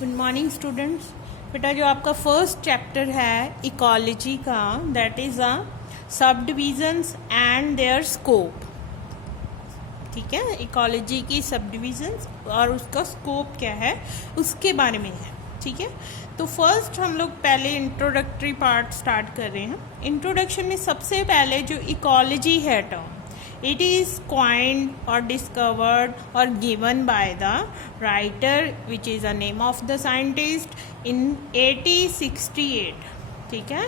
Good morning students. बेटा जो आपका फर्स्ट चैप्टर है इकोलॉजी का, दैट इज़ अ सब डिविजन्स एंड देयर स्कोप। ठीक है, इकोलॉजी की सब डिविजन्स और उसका स्कोप क्या है उसके बारे में है। ठीक है, तो फर्स्ट हम लोग पहले इंट्रोडक्टरी पार्ट स्टार्ट कर रहे हैं। इंट्रोडक्शन में सबसे पहले जो इकोलॉजी है term, it is coined or discovered or given by the writer which is the name of the scientist in 1868। ठीक है,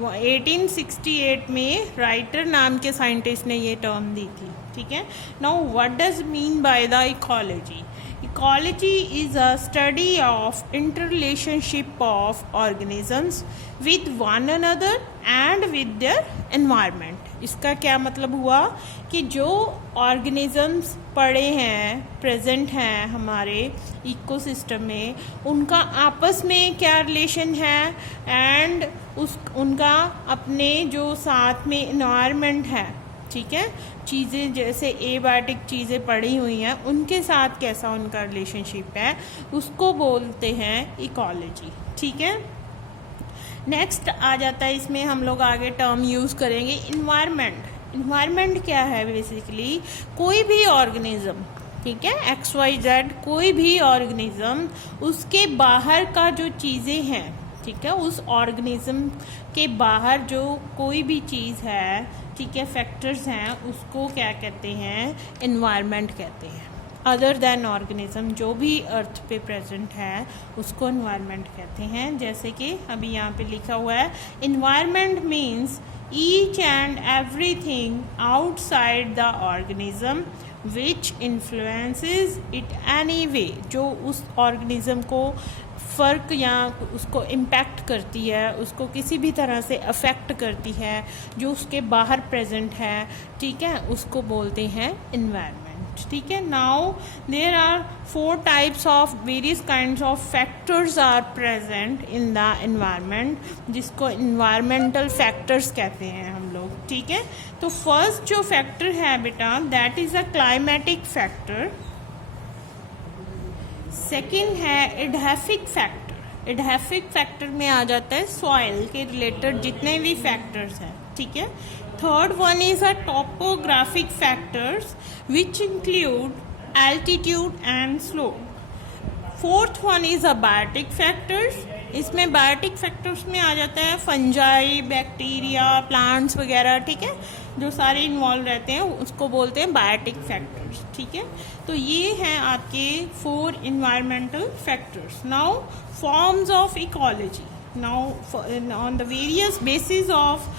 1868 में राइटर नाम के साइंटिस्ट ने ये टर्म दी थी। ठीक है, now what does mean by the ecology? Ecology is a study of interrelationship of organisms with one another and with their environment। इसका क्या मतलब हुआ कि जो ऑर्गेनिजम्स पड़े हैं, प्रेजेंट हैं हमारे इकोसिस्टम में, उनका आपस में क्या रिलेशन है एंड उनका अपने जो साथ में इन्वायरमेंट है, ठीक है, चीज़ें जैसे एबायोटिक चीज़ें पड़ी हुई हैं उनके साथ कैसा उनका रिलेशनशिप है, उसको बोलते हैं इकोलॉजी। ठीक है, नेक्स्ट आ जाता है, इसमें हम लोग आगे टर्म यूज़ करेंगे इन्वायरमेंट। इन्वायरमेंट क्या है? बेसिकली कोई भी ऑर्गेनिज्म, ठीक है, XYZ कोई भी ऑर्गेनिज्म, उसके बाहर का जो चीज़ें हैं, ठीक है, उस ऑर्गेनिज्म के बाहर जो कोई भी चीज़ है, ठीक है, फैक्टर्स हैं, उसको क्या कहते हैं? एनवायरनमेंट कहते हैं। अदर देन ऑर्गेनिज्म जो भी अर्थ पे प्रेजेंट है उसको एनवायरनमेंट कहते हैं। जैसे कि अभी यहाँ पे लिखा हुआ है, environment means each and everything outside the organism which influences it any way, जो उस ऑर्गेनिज्म को फ़र्क या उसको इम्पैक्ट करती है, उसको किसी भी तरह से अफेक्ट करती है, जो उसके बाहर प्रेजेंट है, ठीक है, उसको बोलते हैं इन्वायरमेंट। ठीक है, now there are 4 types of various kinds of factors are present in the environment, जिसको इन्वायरमेंटल फैक्टर्स कहते हैं हम लोग। ठीक है, तो फर्स्ट जो फैक्टर है बेटा, that is a climatic factor. Second है एडहेफिक फैक्टर। एडहेफिक फैक्टर में आ जाता है सॉइल के रिलेटेड जितने भी फैक्टर्स हैं। ठीक है, third one is a topographic factors which include altitude and slope. Fourth one is a biotic factors. इसमें बायोटिक फैक्टर्स में आ जाता है फंजाई, बैक्टीरिया, प्लांट्स वगैरह, ठीक है, जो सारे इन्वॉल्व रहते हैं उसको बोलते हैं बायोटिक फैक्टर्स। ठीक है, तो ये हैं आपके 4 environmental factors. Now forms of ecology. Now on the various basis of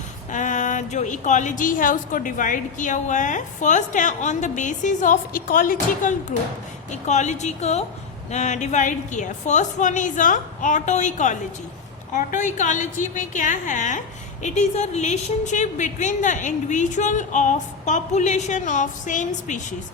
जो इकोलॉजी है उसको डिवाइड किया हुआ है। फर्स्ट है on the basis of ecological group, ecology को डिवाइड किया है। First one is a auto ecology. Auto ecology में क्या है? It is a relationship between the individual of population of same species.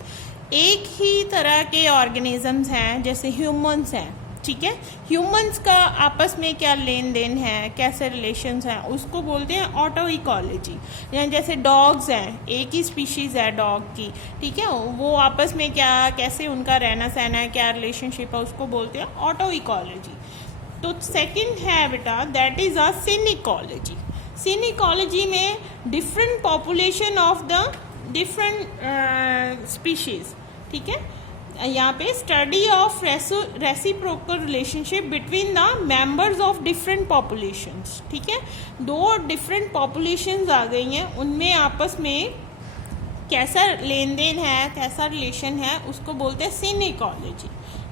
एक ही तरह के ऑर्गेनिजम्स हैं, जैसे ह्यूमंस हैं, ठीक है, ह्यूमंस का आपस में क्या लेन देन है, कैसे रिलेशंस हैं, उसको बोलते हैं ऑटो इकोलॉजी। जैसे डॉग्स हैं, एक ही स्पीशीज़ है डॉग की, ठीक है, वो आपस में क्या, कैसे उनका रहना सहना है, क्या रिलेशनशिप है, उसको बोलते हैं ऑटो इकोलॉजी। तो सेकंड है बेटा, that is a syn ecology. Syn ecology में different population of the different species, ठीक है, यहाँ पे study of reciprocal relationship between the members of different populations. ठीक है, 2 डिफरेंट पॉपुलेशंस आ गई हैं, उनमें आपस में कैसा लेन देन है, कैसा रिलेशन है, उसको बोलते हैं सिन इकोलॉजी।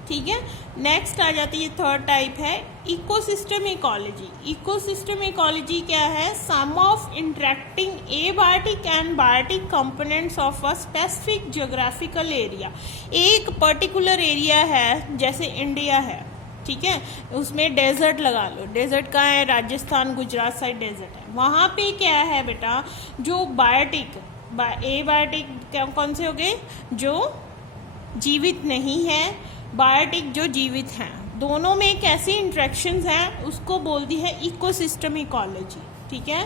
ठीक है, नेक्स्ट आ जाती है, थर्ड टाइप है इकोसिस्टम इकोलॉजी। इकोसिस्टम इकोलॉजी क्या है? Sum of interacting abiotic and biotic components of a specific geographical area. एक पर्टिकुलर एरिया है, जैसे इंडिया है, ठीक है, उसमें डेजर्ट लगा लो, डेजर्ट कहाँ है? राजस्थान, गुजरात साइड डेजर्ट है, वहाँ पे क्या है बेटा, जो बायोटिक एबायोटिक कौन से हो गए? जो जीवित नहीं है, बायोटिक जो जीवित हैं, दोनों में कैसी इंट्रैक्शंस हैं उसको बोलती है इकोसिस्टम इकोलॉजी। ठीक है,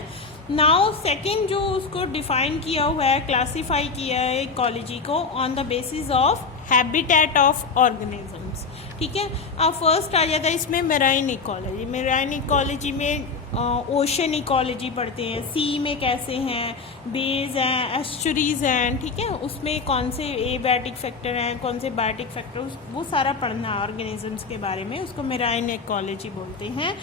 नाउ सेकंड जो उसको डिफाइन किया हुआ है, क्लासीफाई किया है इकोलॉजी को on the basis of habitat of organisms. ठीक है। अब फर्स्ट आ जाता है इसमें मेराइन इकोलॉजी। मेराइन इकोलॉजी में ओशन इकोलॉजी पढ़ते हैं, सी में कैसे हैं, बेज हैं, एस्चुरीज हैं, ठीक है, उसमें कौन से एबायोटिक फैक्टर हैं, कौन से बायोटिक फैक्टर, वो सारा पढ़ना ऑर्गेनिजम्स के बारे में, उसको मेराइन इकोलॉजी बोलते हैं।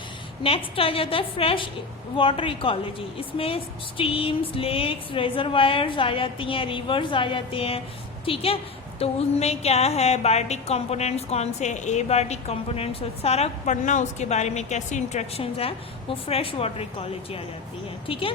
नेक्स्ट आ जाता है फ्रेश वाटर इकोलॉजी। इसमें स्ट्रीम्स, लेक्स, रिजर्वायर्स आ जाती हैं, रिवर्स आ जाते हैं, ठीक है। तो उसमें क्या है, बायोटिक कंपोनेंट्स कौन से, एबायोटिक कंपोनेंट्स, सारा पढ़ना उसके बारे में, कैसे इंट्रैक्शंस हैं, वो फ्रेश वाटर इकोलॉजी आ जाती है, ठीक है।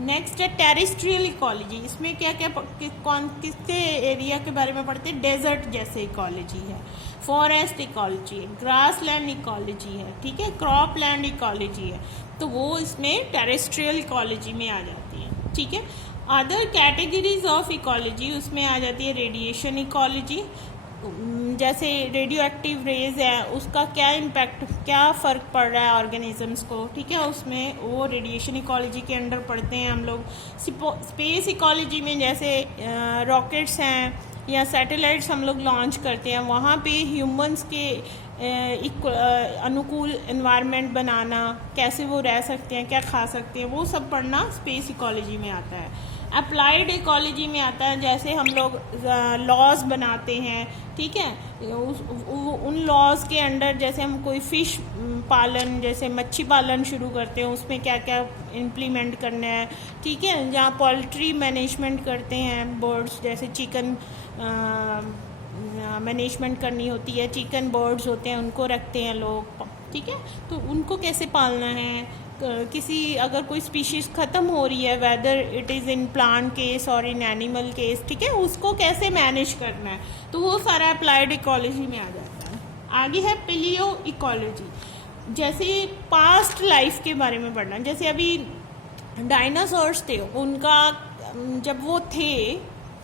नेक्स्ट है टेरेस्ट्रियल इकोलॉजी। इसमें क्या क्या किसके एरिया के बारे में पढ़ते हैं, डेजर्ट जैसे इकोलॉजी है, फॉरेस्ट इकोलॉजी है, ग्रास लैंड इकोलॉजी है, ठीक है, क्रॉप लैंड इकोलॉजी है, तो वो इसमें टेरेस्ट्रियल इकोलॉजी में आ जाती है, ठीक है। अदर कैटेगरीज ऑफ इकोलॉजी उसमें आ जाती है रेडिएशन इकोलॉजी, जैसे रेडियो एक्टिव रेज है, उसका क्या इम्पैक्ट, क्या फ़र्क पड़ रहा है ऑर्गेनिजम्स को, ठीक है, उसमें वो रेडिएशन इकोलॉजी के अंडर पढ़ते हैं हम लोग। स्पेस इकोलॉजी में जैसे रॉकेट्स हैं या सैटेलाइट्स हम लोग लॉन्च करते हैं, वहाँ पे ह्यूमंस के अनुकूल एनवायरनमेंट बनाना, कैसे वो रह सकते हैं, क्या खा सकते हैं, वो सब पढ़ना स्पेस इकोलॉजी में आता है। अप्लाइड इकोलॉजी में आता है, जैसे हम लोग लॉज बनाते हैं, ठीक है, उन लॉज के अंडर जैसे हम कोई फ़िश पालन, जैसे मच्छी पालन शुरू करते हैं, उसमें क्या क्या इम्प्लीमेंट करना है, ठीक है। जहाँ पोल्ट्री मैनेजमेंट करते हैं, बर्ड्स जैसे चिकन मैनेजमेंट करनी होती है, चिकन बर्ड्स होते हैं उनको रखते हैं लोग, ठीक है, तो उनको कैसे पालना है, किसी अगर कोई स्पीशीज़ ख़त्म हो रही है, whether it is in plant case और इन एनिमल केस, ठीक है, उसको कैसे मैनेज करना है, तो वो सारा अप्लाइड इकोलॉजी में आ जाता है। आगे है पेलियो इकोलॉजी, जैसे पास्ट लाइफ के बारे में पढ़ना, जैसे अभी डायनासोर्स थे, उनका जब वो थे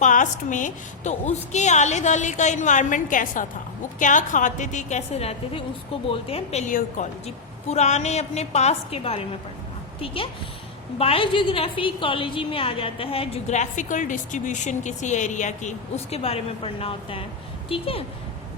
पास्ट में, तो उसके आले दाले का इन्वायरमेंट कैसा था, वो क्या खाते थे, कैसे रहते थे, उसको बोलते हैं पेलियो इकोलॉजी, पुराने अपने पास्ट के बारे में पढ़ना, ठीक है। बायोजियोग्राफी इकोलॉजी में आ जाता है ज्योग्राफिकल डिस्ट्रीब्यूशन किसी एरिया की, उसके बारे में पढ़ना होता है, ठीक है।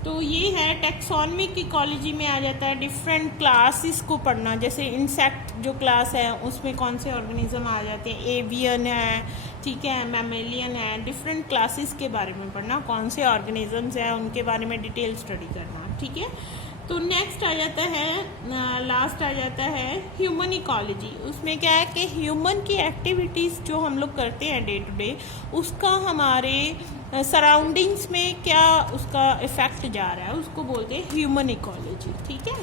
तो ये है टैक्सोनमिक इकोलॉजी में आ जाता है डिफरेंट क्लासेस को पढ़ना, जैसे इंसेक्ट जो क्लास है उसमें कौन से ऑर्गेनिज्म आ जाते हैं, एवियन है, ठीक है, मैमेलियन है, डिफरेंट क्लासेस के बारे में पढ़ना, कौन से ऑर्गेनिजम्स हैं उनके बारे में डिटेल स्टडी करना, ठीक है। तो नेक्स्ट आ जाता है, लास्ट आ जाता है ह्यूमन इकोलॉजी। उसमें क्या है कि ह्यूमन की एक्टिविटीज़ जो हम लोग करते हैं डे टू डे, उसका हमारे सराउंडिंग्स में क्या उसका इफ़ेक्ट जा रहा है, उसको बोलते हैं ह्यूमन इकोलॉजी, ठीक है।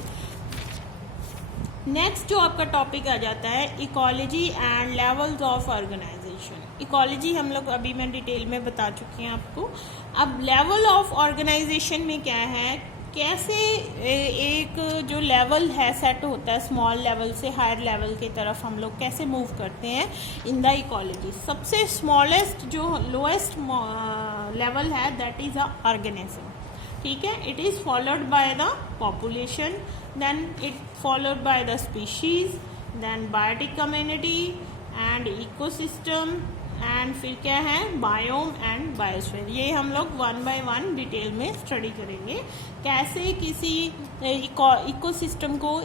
नेक्स्ट जो आपका टॉपिक आ जाता है ecology and levels of organization. Ecology हम लोग अभी मैं डिटेल में बता चुकी हूँ आपको। अब लेवल ऑफ ऑर्गेनाइजेशन में क्या है, कैसे एक जो लेवल है सेट होता है, स्मॉल लेवल से हायर लेवल की तरफ हम लोग कैसे मूव करते हैं इन द इकोलॉजी। सबसे स्मॉलेस्ट जो लोएस्ट लेवल है दैट इज़ अ ऑर्गेनिज्म, ठीक है। It is followed by the population, then it followed by the species, then biotic community and ecosystem, and फिर क्या है बायोम एंड बायोस्फीयर। ये हम लोग 1 बाय 1 डिटेल में स्टडी करेंगे, कैसे किसी इकोसिस्टम को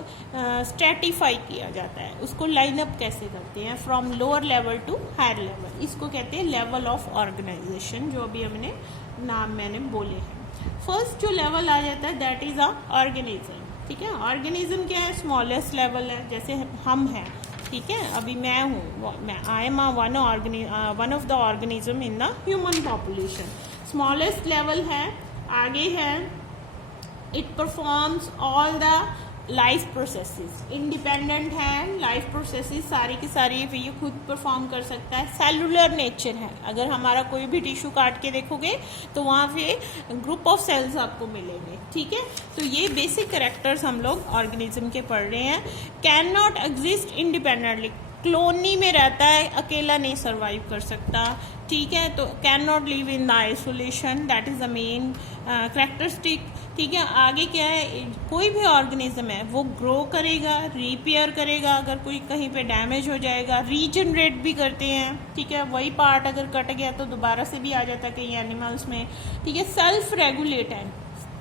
स्ट्रेटिफाई किया जाता है, उसको लाइन अप कैसे करते हैं from lower level to higher level, इसको कहते हैं लेवल ऑफ ऑर्गेनाइजेशन, जो अभी हमने नाम मैंने बोले हैं। फर्स्ट जो लेवल आ जाता है दैट इज़ अ ऑर्गेनिज्म, ठीक है। ऑर्गेनिज्म क्या है, स्मॉलेस्ट लेवल है, जैसे हम हैं, ठीक है, अभी मैं हूँ, मैं I am one of the organism in the human population, smallest level है। आगे है it performs all the life processes, independent है, लाइफ प्रोसेसेस सारी की सारी ये खुद परफॉर्म कर सकता है। सेलुलर नेचर है, अगर हमारा कोई भी टिश्यू काट के देखोगे तो वहाँ पे ग्रुप ऑफ सेल्स आपको मिलेंगे, ठीक है। तो ये बेसिक कैरेक्टर्स हम लोग ऑर्गेनिज्म के पढ़ रहे हैं। Can not exist independently, colony में रहता है, अकेला नहीं सर्वाइव कर सकता, ठीक है। तो can not live in the isolation, that is the main characteristic, ठीक है। आगे क्या है, कोई भी ऑर्गेनिज्म है वो ग्रो करेगा, रिपेयर करेगा, अगर कोई कहीं पे डैमेज हो जाएगा, रीजनरेट भी करते हैं, ठीक है। वही पार्ट अगर कट गया तो दोबारा से भी आ जाता है कई एनिमल्स में, ठीक है। सेल्फ रेगुलेट है,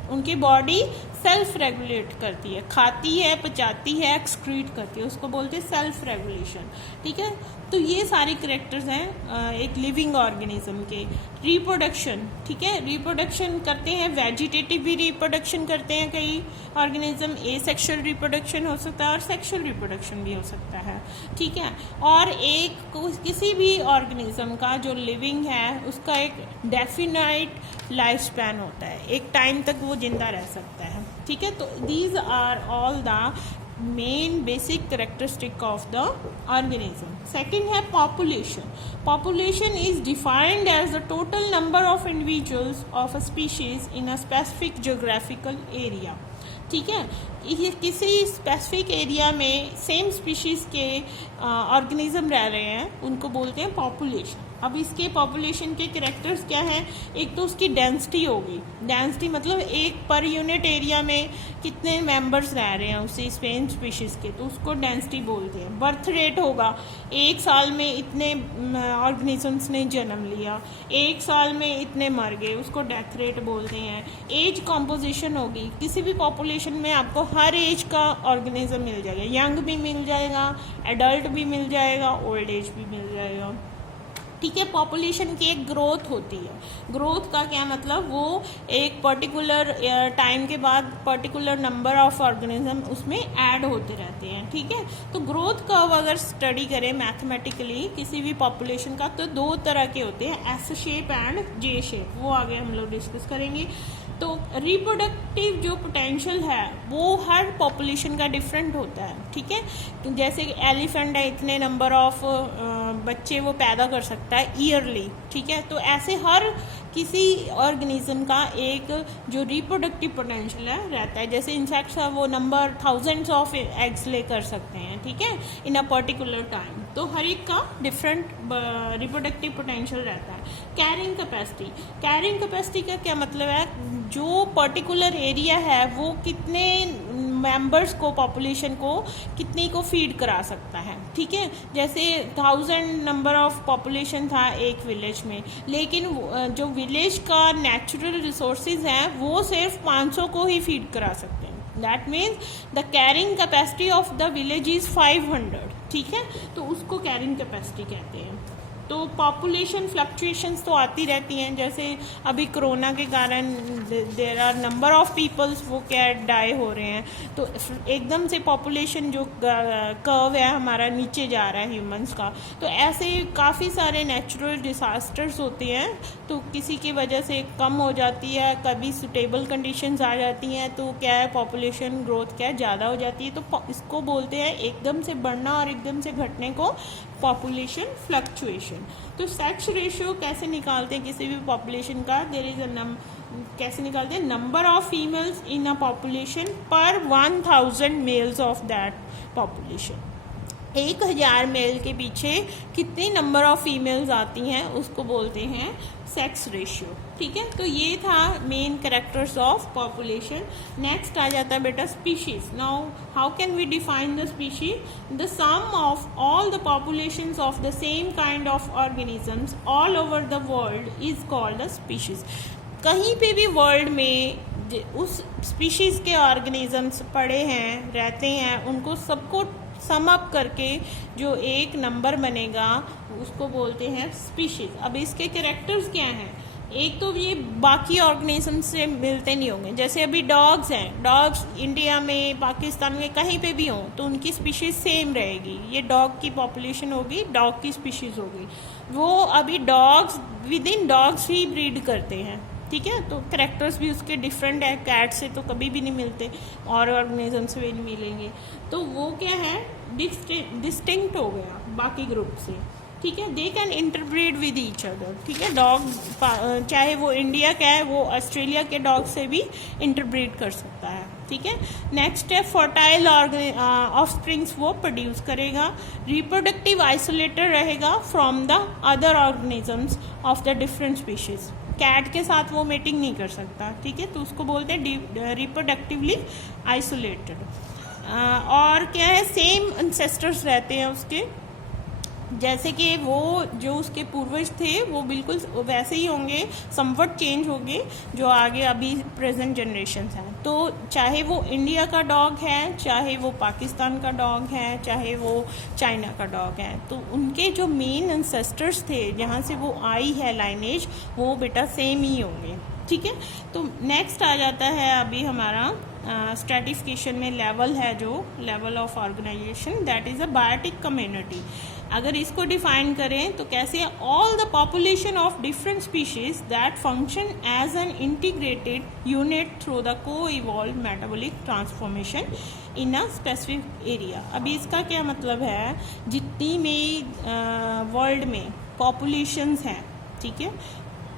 उनकी बॉडी सेल्फ रेगुलेट करती है, खाती है, पचाती है, एक्सक्रीट करती है, उसको बोलते हैं सेल्फ रेगुलेशन। ठीक है, तो ये सारे करेक्टर्स हैं एक लिविंग ऑर्गेनिज्म के। रिप्रोडक्शन, ठीक है, रिप्रोडक्शन करते हैं, वेजिटेटिव भी रिप्रोडक्शन करते हैं कई ऑर्गेनिज्म, एसेक्सुअल रिप्रोडक्शन हो सकता है और सेक्सुअल रिप्रोडक्शन भी हो सकता है। ठीक है, और एक किसी भी ऑर्गेनिज्म का जो लिविंग है उसका एक डेफिनाइट लाइफ स्पैन होता है, एक टाइम तक वो जिंदा रह सकता है। ठीक है, तो these are all the main basic characteristic of the organism. Second है population. Population is defined as the total number of individuals of a species in a specific geographical area. ठीक है, ये किसी स्पेसिफिक एरिया में same species के organism रह रहे हैं, उनको बोलते हैं पॉपुलेशन। अब इसके पॉपुलेशन के कैरेक्टर्स क्या हैं? एक तो उसकी डेंसिटी होगी, डेंसिटी मतलब एक पर यूनिट एरिया में कितने मेंबर्स रह रहे हैं उसी सेम स्पीशीज़ के, तो उसको डेंसिटी बोलते हैं। बर्थ रेट होगा, एक साल में इतने ऑर्गेनिजम्स ने जन्म लिया, एक साल में इतने मर गए, उसको डेथ रेट बोलते हैं। एज कॉम्पोजिशन होगी, किसी भी पॉपुलेशन में आपको हर एज का ऑर्गेनिज्म मिल जाएगा, यंग भी मिल जाएगा, एडल्ट भी मिल जाएगा, ओल्ड एज भी मिल जाएगा। ठीक है, पॉपुलेशन की एक ग्रोथ होती है। ग्रोथ का क्या मतलब? वो एक पर्टिकुलर टाइम के बाद पर्टिकुलर नंबर ऑफ ऑर्गेनिज्म उसमें ऐड होते रहते हैं। ठीक है, तो ग्रोथ कर्व अगर स्टडी करें मैथमेटिकली किसी भी पॉपुलेशन का, तो दो तरह के होते हैं, S shape and J shape, वो आगे हम लोग डिस्कस करेंगे। तो रिप्रोडक्टिव जो पोटेंशियल है वो हर पॉपुलेशन का डिफरेंट होता है। ठीक है, तो जैसे एलिफेंट है, इतने नंबर ऑफ बच्चे वो पैदा कर सकता है ईयरली। ठीक है, तो ऐसे हर किसी ऑर्गेनिज्म का एक जो रिप्रोडक्टिव पोटेंशियल है रहता है। जैसे इंसेक्ट्स है, वो नंबर थाउजेंड्स ऑफ एग्स ले कर सकते हैं, ठीक है, इन अ पर्टिकुलर टाइम। तो हर एक का डिफरेंट रिप्रोडक्टिव पोटेंशियल रहता है। कैरिंग कैपेसिटी, कैरिंग कैपेसिटी का क्या मतलब है? जो पर्टिकुलर एरिया है वो कितने मेंबर्स को, पॉपुलेशन को कितनी को फीड करा सकता है। ठीक है, जैसे 1000 नंबर ऑफ पॉपुलेशन था एक विलेज में, लेकिन जो विलेज का नेचुरल रिसोर्सेज हैं वो सिर्फ 500 को ही फीड करा सकते हैं। That means the carrying capacity of the village is 500। ठीक है, तो उसको कैरिंग कैपेसिटी कहते हैं। तो पॉपुलेशन फ्लक्चुएशंस तो आती रहती हैं, जैसे अभी कोरोना के कारण there are number of peoples वो क्या डाई हो रहे हैं, तो एकदम से पॉपुलेशन जो कर्व है हमारा नीचे जा रहा है ह्यूमंस का। तो ऐसे काफ़ी सारे नेचुरल डिसास्टर्स होते हैं, तो किसी की वजह से कम हो जाती है, कभी सुटेबल कंडीशंस आ जाती हैं, तो क्या है पॉपुलेशन ग्रोथ क्या है ज़्यादा हो जाती है। तो इसको बोलते हैं एकदम से बढ़ना और एकदम से घटने को पॉपुलेशन फ्लक्चुएशन। तो सेक्स रेशियो कैसे निकालते हैं किसी भी पॉपुलेशन का? देयर इज अ कैसे निकालते हैं? Number of females in a population per 1000 males of that population. 1000 male के पीछे कितनी नंबर ऑफ फीमेल्स आती हैं उसको बोलते हैं सेक्स रेशियो। ठीक है, तो ये था main characters of population. Next आ जाता है बेटा species. Now how can we define the species? The sum of all the populations of the same kind of organisms all over the world is called the species. कहीं पे भी world में उस species के ऑर्गेनिजम्स पड़े हैं, रहते हैं, उनको सबको सम अप करके जो एक नंबर बनेगा उसको बोलते हैं स्पीशीज। अब इसके कैरेक्टर्स क्या हैं? एक तो ये बाकी ऑर्गेनिज्म से मिलते नहीं होंगे, जैसे अभी डॉग्स हैं, डॉग्स इंडिया में, पाकिस्तान में, कहीं पे भी हों तो उनकी स्पीशीज़ सेम रहेगी। ये डॉग की पॉपुलेशन होगी, डॉग की स्पीशीज़ होगी। वो अभी dogs with in dogs he breed करते हैं। ठीक है, तो कैरेक्टर्स भी उसके डिफरेंट है, कैट से तो कभी भी नहीं मिलते और ऑर्गेनिज्म से भी नहीं मिलेंगे। तो वो क्या है, डिस्टिंक्ट हो गया बाकी ग्रुप से। ठीक है, they can interbreed with each other. ठीक है, डॉग चाहे वो इंडिया का है, वो ऑस्ट्रेलिया के डॉग से भी इंटरब्रीड कर सकता है। ठीक है, नेक्स्ट है फर्टाइल ऑफस्प्रिंग्स वो प्रोड्यूस करेगा। रिप्रोडक्टिव आइसोलेटर रहेगा from the other organisms of the different species. Cat के साथ वो मेटिंग नहीं कर सकता। ठीक है, तो उसको बोलते हैं रिप्रोडक्टिवली आइसोलेटेड। और क्या है, सेम एंसेस्टर्स रहते हैं उसके, जैसे कि वो जो उसके पूर्वज थे वो बिल्कुल वैसे ही होंगे, समवट चेंज होंगे जो आगे अभी प्रेजेंट जनरेशन हैं। तो चाहे वो इंडिया का डॉग है, चाहे वो पाकिस्तान का डॉग है, चाहे वो चाइना का डॉग है, तो उनके जो मेन एंसेस्टर्स थे जहाँ से वो आई है लाइनेज, वो बेटा सेम ही होंगे। ठीक है, तो नेक्स्ट आ जाता है अभी हमारा स्ट्रेटिफिकेशन में लेवल है, जो level of organization, that is a biotic community. अगर इसको डिफाइन करें तो कैसे, all the population of different species that function as an integrated unit through the coevolve metabolic transformation in a specific area. अभी इसका क्या मतलब है, जितनी भी वर्ल्ड में पॉपुलेशंस हैं, ठीक है,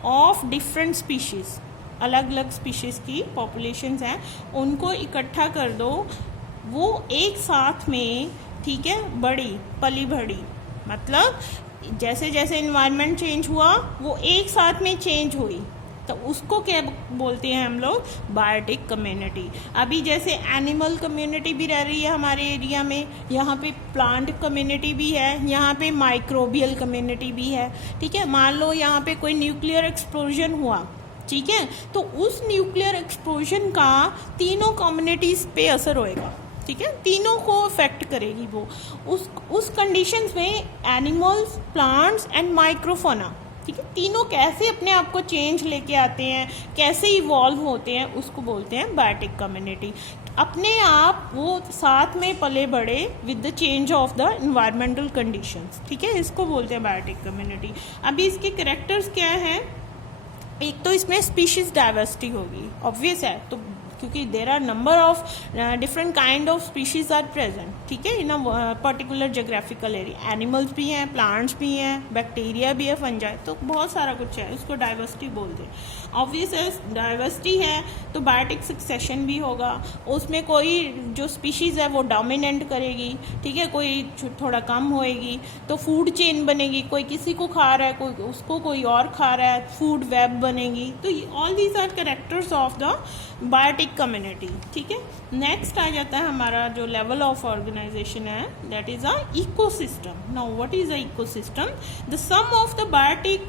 ऑफ डिफरेंट स्पीशीज़, अलग अलग स्पीशीज़ की पॉपुलेशंस हैं, उनको इकट्ठा कर दो, वो एक साथ में, ठीक है, बड़ी पली बड़ी, मतलब जैसे जैसे इन्वायरमेंट चेंज हुआ वो एक साथ में चेंज हुई, तो उसको क्या बोलते हैं हम लोग, बायोटिक कम्युनिटी। अभी जैसे एनिमल कम्युनिटी भी रह रही है हमारे एरिया में, यहाँ पे प्लांट कम्युनिटी भी है, यहाँ पे माइक्रोबियल कम्युनिटी भी है। ठीक है, मान लो यहाँ पे कोई न्यूक्लियर एक्सप्लोजन हुआ, ठीक है, तो उस न्यूक्लियर एक्सप्लोजन का तीनों कम्युनिटीज़ पे असर होएगा। ठीक है, तीनों को अफेक्ट करेगी वो। उस कंडीशंस में एनिमल्स, प्लांट्स एंड माइक्रोफोना, ठीक है, तीनों कैसे अपने आप को चेंज लेके आते हैं, कैसे इवॉल्व होते हैं, उसको बोलते हैं बायोटिक कम्युनिटी। अपने आप वो साथ में पले बढ़े with the change of the environmental conditions. ठीक है, इसको बोलते हैं बायोटिक कम्युनिटी। अभी इसके कैरेक्टर्स क्या हैं, एक तो इसमें स्पीशीज डाइवर्सिटी होगी, ऑब्वियस है, तो क्योंकि there are number of different kind of species are present, ठीक है, in a particular geographical area. Animals भी हैं, प्लांट्स भी हैं, बैक्टीरिया भी है, फंजाई, तो बहुत सारा कुछ है, उसको डाइवर्सिटी बोलते हैं। ऑब्वियस है, डाइवर्सिटी है तो बायोटिक सक्सेशन भी होगा, उसमें कोई जो स्पीशीज़ है वो डोमिनेंट करेगी, ठीक है, कोई थोड़ा कम होएगी, तो फूड चेन बनेगी, कोई किसी को खा रहा है, कोई उसको कोई और खा रहा है, फूड वेब बनेगी। तो all these are characters of the biotic community. ठीक है, नेक्स्ट आ जाता है हमारा जो लेवल ऑफ ऑर्गेनाइजेशन है, that is a ecosystem. Now what is a ecosystem, the sum of the biotic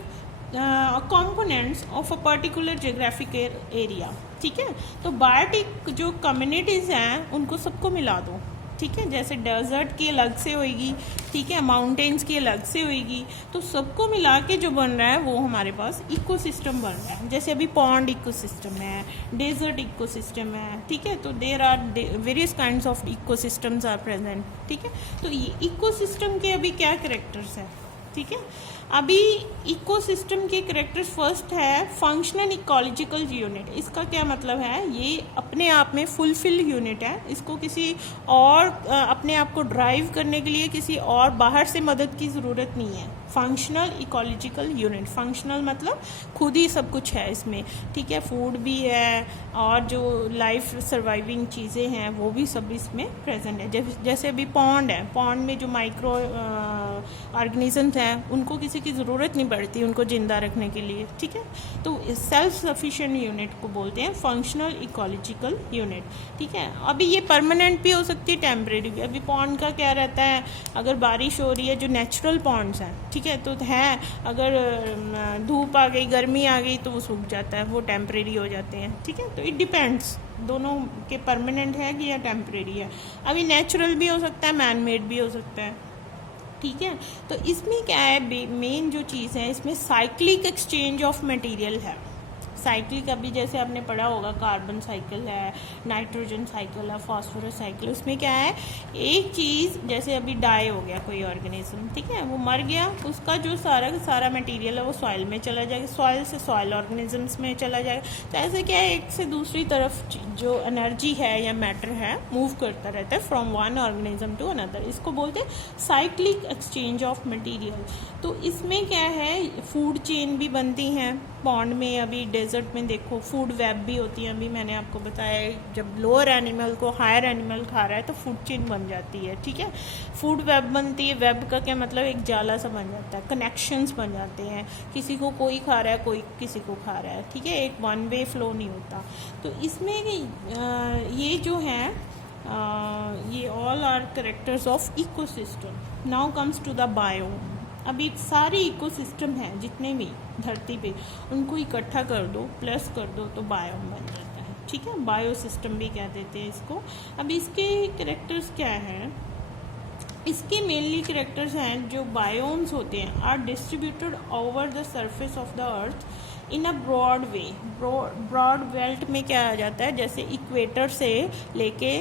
components of a particular geographic area. ठीक है, तो बायोटिक जो कम्युनिटीज़ हैं उनको सबको मिला दो, ठीक है, जैसे डेजर्ट की अलग से होएगी, ठीक है, माउंटेन्स की अलग से होएगी, तो सबको मिला के जो बन रहा है वो हमारे पास इकोसिस्टम बन रहा है। जैसे अभी पॉन्ड इकोसिस्टम है, डेजर्ट इकोसिस्टम है, ठीक है, तो there are various kinds of ecosystems are present. ठीक है, तो ये इकोसिस्टम के अभी क्या कैरेक्टर्स हैं, ठीक है, अभी इकोसिस्टम के कैरेक्टर्स फर्स्ट है फंक्शनल इकोलॉजिकल यूनिट। इसका क्या मतलब है, ये अपने आप में फुलफिल यूनिट है, इसको किसी और अपने आप को ड्राइव करने के लिए किसी और बाहर से मदद की ज़रूरत नहीं है। फंक्शनल इकोलॉजिकल यूनिट, फंक्शनल मतलब खुद ही सब कुछ है इसमें, ठीक है, फूड भी है और जो लाइफ सर्वाइविंग चीज़ें हैं वो भी सब इसमें प्रेजेंट है। जैसे अभी पॉन्ड है, पॉन्ड में जो माइक्रो ऑर्गेनिजम्स हैं उनको किसी की ज़रूरत नहीं पड़ती उनको ज़िंदा रखने के लिए। ठीक है, तो सेल्फ सफिशिएंट यूनिट को बोलते हैं फंक्शनल इकोलॉजिकल यूनिट। ठीक है, अभी ये परमानेंट भी हो सकती है, टेम्परेरी भी। अभी पॉन्ड का क्या रहता है, अगर बारिश हो रही है, जो नेचुरल पॉन्ड्स हैं, ठीक है, तो है, अगर धूप आ गई, गर्मी आ गई तो वो सूख जाता है, वो टेम्परेरी हो जाते हैं। ठीक है, तो इट डिपेंड्स दोनों के परमानेंट है कि या टेम्परेरी है। अभी नेचुरल भी हो सकता है, मैन मेड भी हो सकता है। ठीक है, तो इसमें क्या है, मेन जो चीज़ है इसमें साइक्लिक एक्सचेंज ऑफ मटेरियल है। साइक्लिक, अभी जैसे आपने पढ़ा होगा, कार्बन साइकिल है, नाइट्रोजन साइकिल है, फास्फोरस साइकिल। उसमें क्या है, एक चीज़ जैसे अभी डाई हो गया कोई ऑर्गेनिज्म, ठीक है, वो मर गया, उसका जो सारा मटेरियल है वो सॉइल में चला जाएगा, सॉइल से सॉइल ऑर्गेनिजम्स में चला जाएगा। तो ऐसे क्या है, एक से दूसरी तरफ जो एनर्जी है या मैटर है मूव करता रहता है from one organism to another. इसको बोलते हैं साइक्लिक एक्सचेंज ऑफ मटेरियल। तो इसमें क्या है, फूड चेन भी बनती हैं पॉन्ड में। अभी डेजर्ट में देखो फूड वेब भी होती है। अभी मैंने आपको बताया, जब लोअर एनिमल को हायर एनिमल खा रहा है तो फूड चेन बन जाती है। ठीक है, फूड वेब बनती है। वेब का क्या मतलब, एक जाला सा बन जाता है, कनेक्शंस बन जाते हैं, किसी को कोई खा रहा है, कोई किसी को खा रहा है। ठीक है, एक वन वे फ्लो नहीं होता। तो इसमें ये जो है ये all are characters of ecosystem. Now comes to the biome. अब एक सारे इकोसिस्टम हैं जितने भी धरती पे, उनको इकट्ठा कर दो, प्लस कर दो तो बायोम बन जाता है, ठीक है। बायो सिस्टम भी कह देते हैं इसको। अब इसके कैरेक्टर्स क्या हैं? इसके मेनली कैरेक्टर्स हैं जो बायोम्स होते हैं are distributed over the surface of the earth in a broad way. Broad belt में क्या आ जाता है, जैसे इक्वेटर से लेके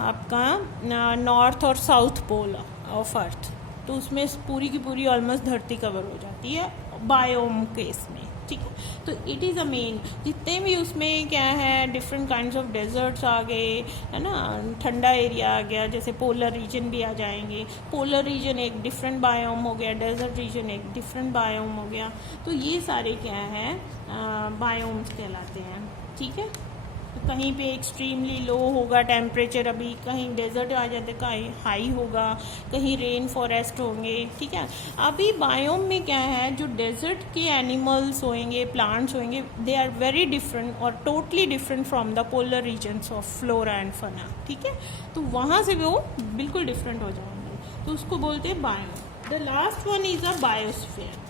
आपका नॉर्थ और साउथ पोल ऑफ अर्थ, तो उसमें पूरी की पूरी ऑलमोस्ट धरती कवर हो जाती है बायोम केस में, ठीक है। तो इट इज़ अ मेन, जितने भी उसमें क्या है, डिफरेंट काइंड्स ऑफ डेजर्ट्स आ गए, है ना, ठंडा एरिया आ गया, जैसे पोलर रीजन भी आ जाएंगे। पोलर रीजन एक डिफरेंट बायोम हो गया, डेजर्ट रीजन एक डिफरेंट बायोम हो गया। तो ये सारे क्या हैं, बायोम्स कहलाते हैं, ठीक है। तो कहीं पे एक्सट्रीमली लो होगा टेम्परेचर, अभी कहीं डेजर्ट आ जाते, कहीं हाई होगा, कहीं रेन फॉरेस्ट होंगे, ठीक है। अभी बायोम में क्या है, जो डेजर्ट के एनिमल्स होंगे, प्लांट्स होंगे, दे आर वेरी डिफरेंट और totally different from the polar regions of flora and fauna, ठीक है। तो वहाँ से वो बिल्कुल डिफरेंट हो जाएंगे, तो उसको बोलते हैं biome. The last one is a biosphere.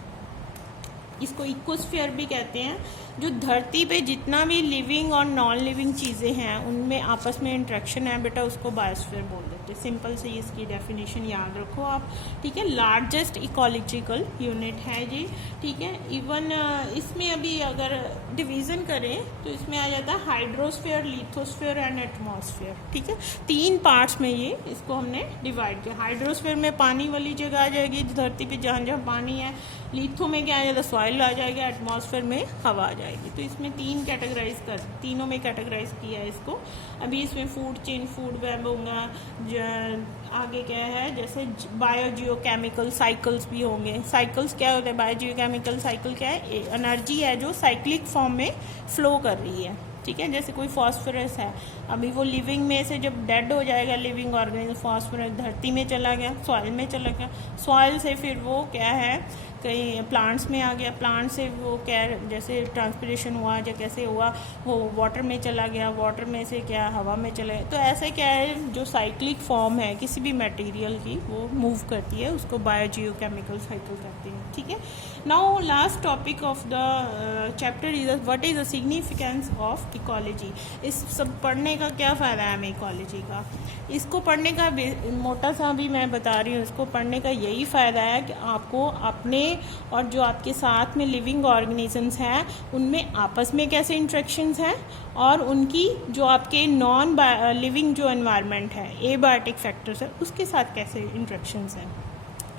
इसको इकोस्फीयर भी कहते हैं। जो धरती पे जितना भी लिविंग और नॉन लिविंग चीज़ें हैं उनमें आपस में इंट्रैक्शन है बेटा, उसको बायोस्फीयर बोल देते हैं। सिंपल से इसकी डेफिनेशन याद रखो आप, ठीक है। लार्जेस्ट इकोलॉजिकल यूनिट है जी, ठीक है। इवन इसमें अभी अगर डिवीज़न करें तो इसमें आ जाता है हाइड्रोस्फीयर, लिथोस्फीयर एंड एटमॉस्फेयर, ठीक है। 3 पार्ट्स में ये इसको हमने डिवाइड किया। हाइड्रोस्फीयर में पानी वाली जगह आ जाएगी, धरती पे जहाँ जहाँ पानी है। लिथो में क्या आ जाता है, सॉइल आ जाएगा। एटमॉस्फेयर में हवा आ जाएगी। तो इसमें 3 कैटेगराइज कर, तीनों में कैटेगराइज किया है इसको। अभी इसमें फूड चेन, फूड वेब होगा, आगे क्या है, जैसे बायोजियोकेमिकल साइकिल्स भी होंगे। साइकिल्स क्या होते हैं, बायोजियोकेमिकल साइकिल क्या है, एनर्जी है जो साइक्लिक फॉर्म में फ्लो कर रही है, ठीक है। जैसे कोई फॉस्फोरस है, अभी वो लिविंग में से जब डेड हो जाएगा लिविंग ऑर्गेनिज्म, फॉस्फोरस धरती में चला गया, सॉइल में चला गया, सॉइल से फिर वो क्या है, कहीं प्लांट्स में आ गया, प्लांट से वो क्या जैसे ट्रांसपिरेशन हुआ या कैसे हुआ, वो वाटर में चला गया, वाटर में से क्या हवा में चला गया। तो ऐसे क्या है, जो साइक्लिक फॉर्म है किसी भी मटेरियल की वो मूव करती है, उसको बायोजियोकेमिकल साइकिल कहते हैं, ठीक है। Now last topic of the chapter is what is the significance of ecology. इस सब पढ़ने का क्या फ़ायदा है हमें इकोलॉजी का? इसको पढ़ने का मोटा सा भी मैं बता रही हूँ, इसको पढ़ने का यही फ़ायदा है कि आपको अपने और जो आपके साथ में लिविंग ऑर्गेनिजम्स हैं उनमें आपस में कैसे इंट्रैक्शंस हैं, और उनकी जो आपके नॉन लिविंग जो एनवायरनमेंट है, एबायोटिक फैक्टर्स है, उसके साथ कैसे इंट्रैक्शंस हैं।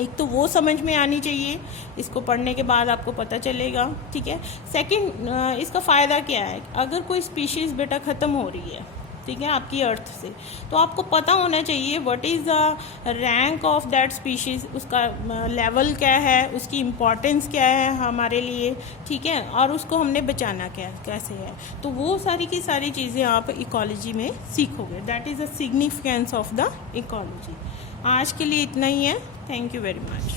एक तो वो समझ में आनी चाहिए, इसको पढ़ने के बाद आपको पता चलेगा, ठीक है। सेकंड, इसका फ़ायदा क्या है, अगर कोई स्पीशीज़ बेटा ख़त्म हो रही है, ठीक है, आपकी अर्थ से, तो आपको पता होना चाहिए what is the rank of that species, उसका लेवल क्या है, उसकी इम्पोर्टेंस क्या है हमारे लिए, ठीक है, और उसको हमने बचाना क्या कैसे है। तो वो सारी की सारी चीज़ें आप इकोलॉजी में सीखोगे। That is the significance of the ecology. आज के लिए इतना ही है। Thank you very much.